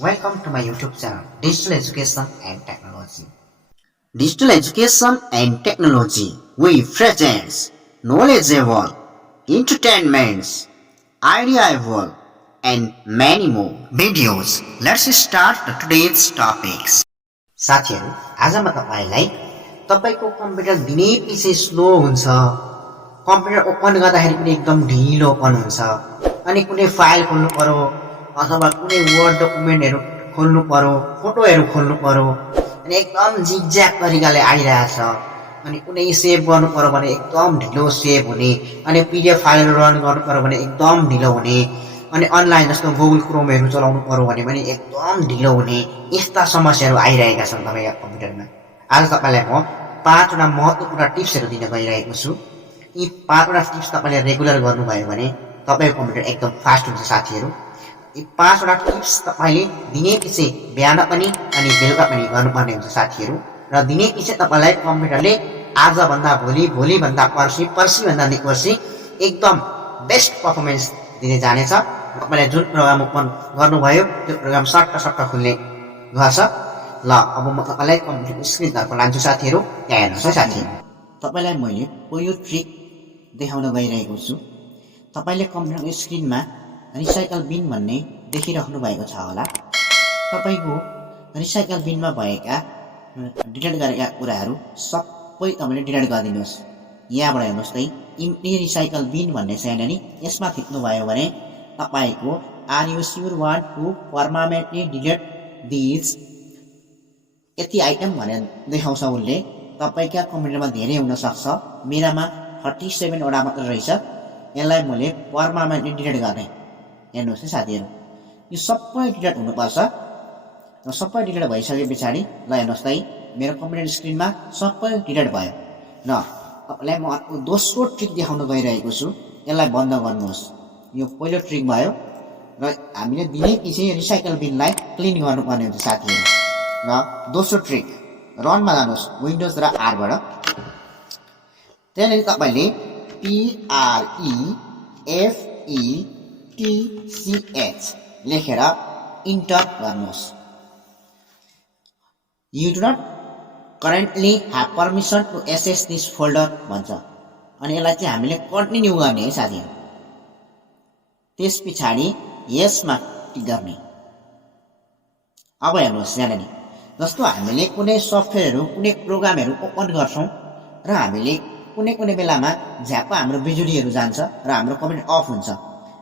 Welcome to my YouTube channel, Digital Education and Technology. Digital Education and Technology, we presents knowledgeable, entertainments, ideable, and many more videos. Let's start today's topics. साथीहरु, आज म तपाईलाई तपाईको computer दिनै पछि slow हुन्छ, computer open गर्दाखेरि पनि एकदम ढिलो ओपन हुन्छ, अनि कुनै फाइल खोल्नु पर्यो अथवा कुनै वर्ड डकुमेन्टहरु खोल्नु पर्यो, फोटोहरु खोल्नु पर्यो अनि एकदम जिगज्याग तरिकाले आइरहेछ, अनि कुनै सेभ गर्नु पर्यो भने एकदम ढिलो सेभ हुने, अनि पीडीएफ फाइलहरु रन गर्नु पर्यो भने एकदम ढिलो हुने, अनि अनलाइन जस्तो गुगल क्रोमहरु चलाउनु पर्यो भने पनि एकदम ढिलो हुने, यस्ता समस्याहरु आइरहेका छन् तपाईको कम्प्युटरमा। आज तपाईलाई म 5 वटा महत्त्वपूर्ण टिप्सहरु दिन गइरहेको छु। यी 5 वटा टिप्स तपाईले रेगुलर गर्नुभयो भने तपाईको कम्प्युटर एकदम फास्ट हुन्छ साथीहरु। यी 5 वटा टिप्स तपाईले दिनैपिछे बिहान पनि अनि बेलुका पनि गर्नुपर्ने हुन्छ साथीहरु, र दिनैपिछे तपाईलाई कम्प्युटरले आज भन्दा भोलि, भोलि भन्दा पर्सि, पर्सि भन्दा पर्सि एकदम बेस्ट परफर्मेन्स दिने जानेछ। तपाईले जुन प्रोग्राम ओपन गर्नुभयो त्यो प्रोग्राम सट्ट खुल्ने गर्छ। ल अब म तपाईलाई कम्प्युटर स्क्रिनतर्फ लान्छु साथीहरु, यहाँ हेर्नुस् है साथीहरु। तपाईलाई मैले यो ट्रिक देखाउन गइरहेको छु। तपाईले कम्प्युटर स्क्रिनमा रिसाइकल बिन भन्ने देखिराख्नु भएको छ होला। तपाईको रिसाइकल बिनमा भएका डिलिट गरेका कुराहरु सबै तपाईले डिलिट गरिदिनुस्। यहाँबाट हेर्नुस् है, इम्प्टी रिसाइकल बिन भन्ने छ नि, यसमा थिच्नु भयो भने तपाईको are you sure want to permanently delete this यति आइटम भनेर देखाउँछ उले। तपाईका कम्प्युटरमा धेरै हुन सक्छ, मेरामा 47 वटा मात्र रहेछ। यसलाई मैले परमानेन्टली डिलिट गर्ने। हेर्नुस् है साथीहरु, यो सबै डिलिट हुनुपर्छ। र सबै डिलिट भइसकेपछि ल हेर्नुस् है, मेरो कम्प्युटर स्क्रिनमा सबै डिलिट भयो। र तपाईलाई म अर्को दोस्रो ट्रिक देखाउन गइरहेको छु। यसलाई बन्द गर्नुहोस्। यो पहिलो ट्रिक भयो, र हामीले दिनैपिछे रिसाइकल बिनलाई क्लिन गर्नुपर्ने हुन्छ साथीहरु। र दोस्रो ट्रिक, रनमा जानुहोस् विन्डोज र आर बाट। त्यसैले तपाईले PREFETCH लेखेर इन्टर गर्नुहोस्। You do not currently have permission to access this folder भन्छ। अनि यसलाई चाहिँ हामीले कन्टिन्यू गर्ने है साथीहरु। त्यसपछि यसमा क्लिक गर्ने। अब हेर्नुहोस् यहाँ नि, जस्तो हामीले कुनै सफ्टवेयरहरु कुनै प्रोग्रामहरु ओपन गर्छौं र हामीले कुनै बेलामा झ्याप हाम्रो बिजुलीहरु जान्छ र हाम्रो कम्प्युटर अफ हुन्छ।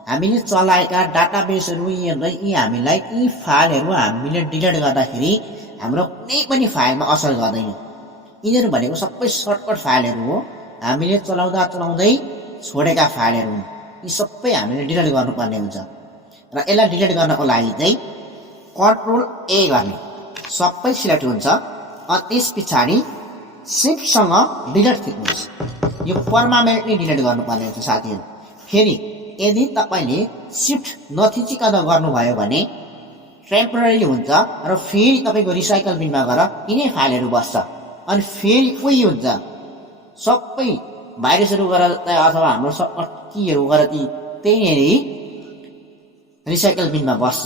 हामीले चलाएका डाटाबेसहरु हेर्दै यी हामीलाई यी फाइलहरु हामीले डिलिट गर्दाखेरि हाम्रो कुनै पनि फाइलमा असर गर्दैन। यिनीहरु भनेको सबै सर्टकट फाइलहरु हो, हामीले चलाउँदै छोडेका फाइलहरु हुन्। यी सबै हामीले डिलिट गर्नुपर्ने हुन्छ। र यसलाई डिलिट गर्नको लागि चाहिँ कन्ट्रोल ए गर्ने, सबै सिलेक्ट हुन्छ। अनि त्यसपछि शिफ्ट सँग डिलिट थिच्नुहोस्। यो परमानेन्टली डिलिट गर्नुपर्ने हुन्छ साथीहरु। फेरि यदि तपाईले शिफ्ट नथिचिकन गर्नुभयो भने टेम्पररी हुन्छ र फेरि तपाईको रिसाइकल बिनमा गएर यिनै फाइलहरु बस्छ। अनि फेरि कोही हुन्छ सबै भाइरसहरु गरेर अथवा हाम्रो कीहरु गरेर त्यही रिसाइकल बिनमा बस्छ।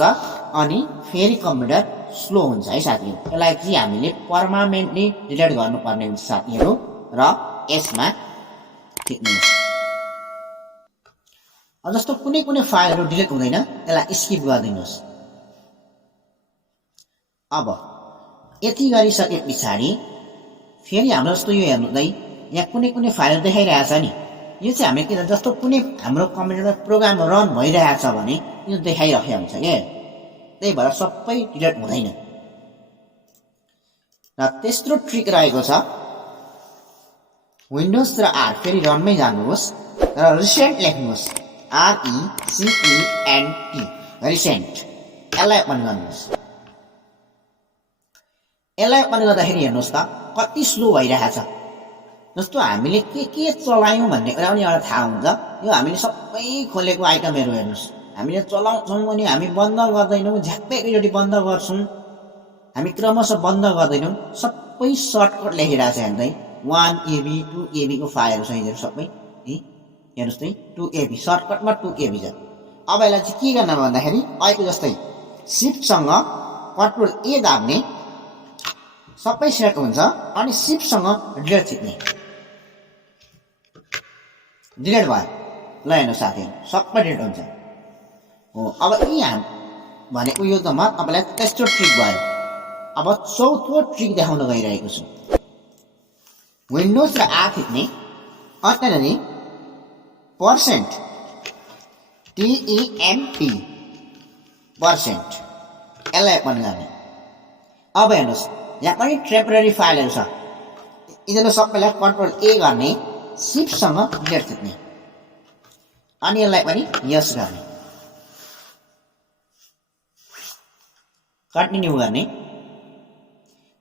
अनि फेरि कम्प्युटर स्लो हुन्छ है साथीहरु। यसलाई चाहिँ हामीले परमानेन्टली डिलिट गर्नुपर्ने हुन्छ साथीहरु, र यसमा थिच्नुहोस्। अब जस्तो कुनै फाइलहरु डिलिट हुँदैन, यसलाई स्किप गरिदिनुस्। अब यति गरिसकेपछि फेरि हाम्रो जस्तो यो हेर्नुदै यहाँ कुनै फाइल देखाइरहेछ नि, यो चाहिँ हामीले के जस्तो कुनै हाम्रो कम्प्युटरमा प्रोग्राम रन भइरहेछ भने यो देखाइरहेको हुन्छ के, त्यही भएर सबै डिलिट हुँदैन। र तेस्रो ट्रिक रहेको छ, विन्डोज र आर फेरि रनमै जानुहोस् र रिसेन्ट लेख्नुहोस्, RECENT रिसेन्ट। यसलाई ओपन गर्नुहोस्। यसलाई ओपन गर्दाखेरि हेर्नुहोस् त कति स्लो भइरहेछ। जस्तो हामीले के चलायौं भन्ने कुरा पनि एउटा थाहा हुन्छ। यो हामीले सबै खोलेको आइटमहरु हेर्नुस्, हामीले चलाउँछौं अनि हामी बन्द गर्दैनौं, झ्याप्पै एकैचोटी बन्द गर्छौं, हामी क्रमशः बन्द गर्दैनौं, सबै सर्टकट लेखिरहेछ हेर्दै। 1 MB 2 MB को फाइलहरु छ यिनीहरु सबै। हेर्नुस् त 2 MB सर्टकटमा 2 MB छ। अब यसलाई चाहिँ के गर्न भन्दाखेरि अहिले जस्तै शिफ्ट सँग कन्ट्रोल ए दाब्ने सबै सेट हुन्छ अनि सिफ्टसँग डिलिट थिच्ने डिलिट भयो ल हेर्नु साथीहरु सबै डिलिट हुन्छ हो अब यी भनेको यो त म तपाईलाई तेस्रो ट्रिक भयो अब चौथो ट्रिक देखाउन गइरहेको छु विन्डोज र आ थिच्ने अनि पर्सेन्ट TEMP पर्सेन्ट यसलाई पनि गर्ने अब हेर्नुहोस् यहाँ पनि टेम्परेरी फाइलहरू छ यिनीहरू सबैलाई कन्ट्रोल ए गर्ने सिफ्टसँग डिलिट थिच्ने अनि यसलाई पनि यस गर्ने कन्टिन्यू गर्ने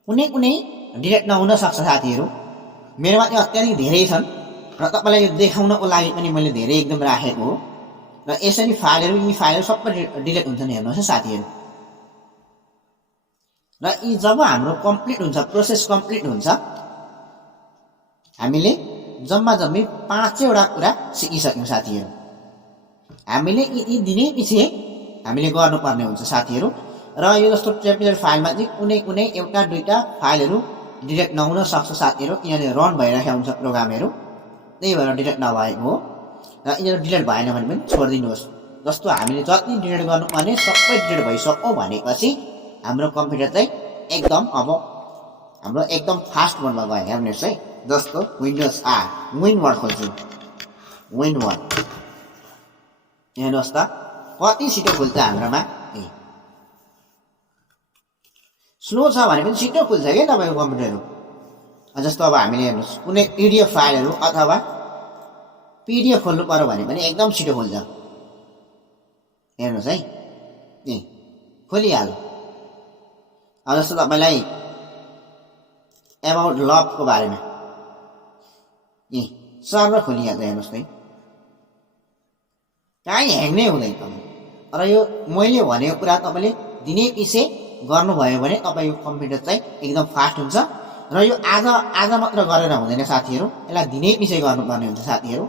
कुनै कुनै डिलिट नहुन सक्छ साथीहरू मेरोमा चाहिँ अत्याधिक धेरै छन् र तपाईलाई यो देखाउनको लागि पनि मैले धेरै एकदम राखेको हो र यसरी फाइलहरू यी फाइलहरू सबै डिलिट हुन्छन् हेर्नुहोस् है साथीहरू र यी जब हाम्रो कम्प्लिट हुन्छ प्रोसेस कम्प्लिट हुन्छ हामीले जम्मा जम्मी 5 वटा कुरा सिकिसक्यौं साथीहरू हामीले यी दिनै पछि हामीले गर्नुपर्ने हुन्छ साथीहरू र यो जस्तो टेम्परेचर फाइलमा चाहिँ कुनै कुनै एउटा दुईटा फाइलहरू डिलिट नहुन सक्छ साथीहरू किनभने रन भइरहेको हुन्छ प्रोग्रामहरू त्यही भएर डिलिट नभएको हो र यिनीहरू डिलिट भएन भने पनि छोडिदिनुहोस् जस्तो हामीले जति डिलिट गर्नुपर्ने सबै डिलिट भइसक्यो भनेपछि हाम्रो कम्प्युटर चाहिँ एकदम अब हाम्रो एकदम फास्ट मोडमा गयो हेर्नुहोस् है जस्तो विन्डोज आ विन1 खोल्छु विन1 हेर्नुहोस् त कति छिटो खुल्छ हाम्रोमा स्लो छ भने पनि छिटो खुल्छ के तपाईको कम्प्युटर जस्तो अब हामीले हेर्नुहोस् कुनै पीडीएफ फाइलहरू अथवा पीडीएफ खोल्नु पर्यो भने पनि एकदम छिटो खुल्छ हेर्नुहोस् है खोलिहाल्यो अब जस्तो तपाईलाई एबाउट लभको बारेमा सर्भर खोलिहाल्छ हेर्नुहोस् है कहीँ ह्याङ नै हुँदैन र यो मैले भनेको कुरा तपाईले दिनै पछि गर्नुभयो भने तपाईको कम्प्युटर चाहिँ एकदम फास्ट हुन्छ र यो आज मात्र गरेर हुँदैन साथीहरू यसलाई दिनै पछि गर्नुपर्ने हुन्छ साथीहरू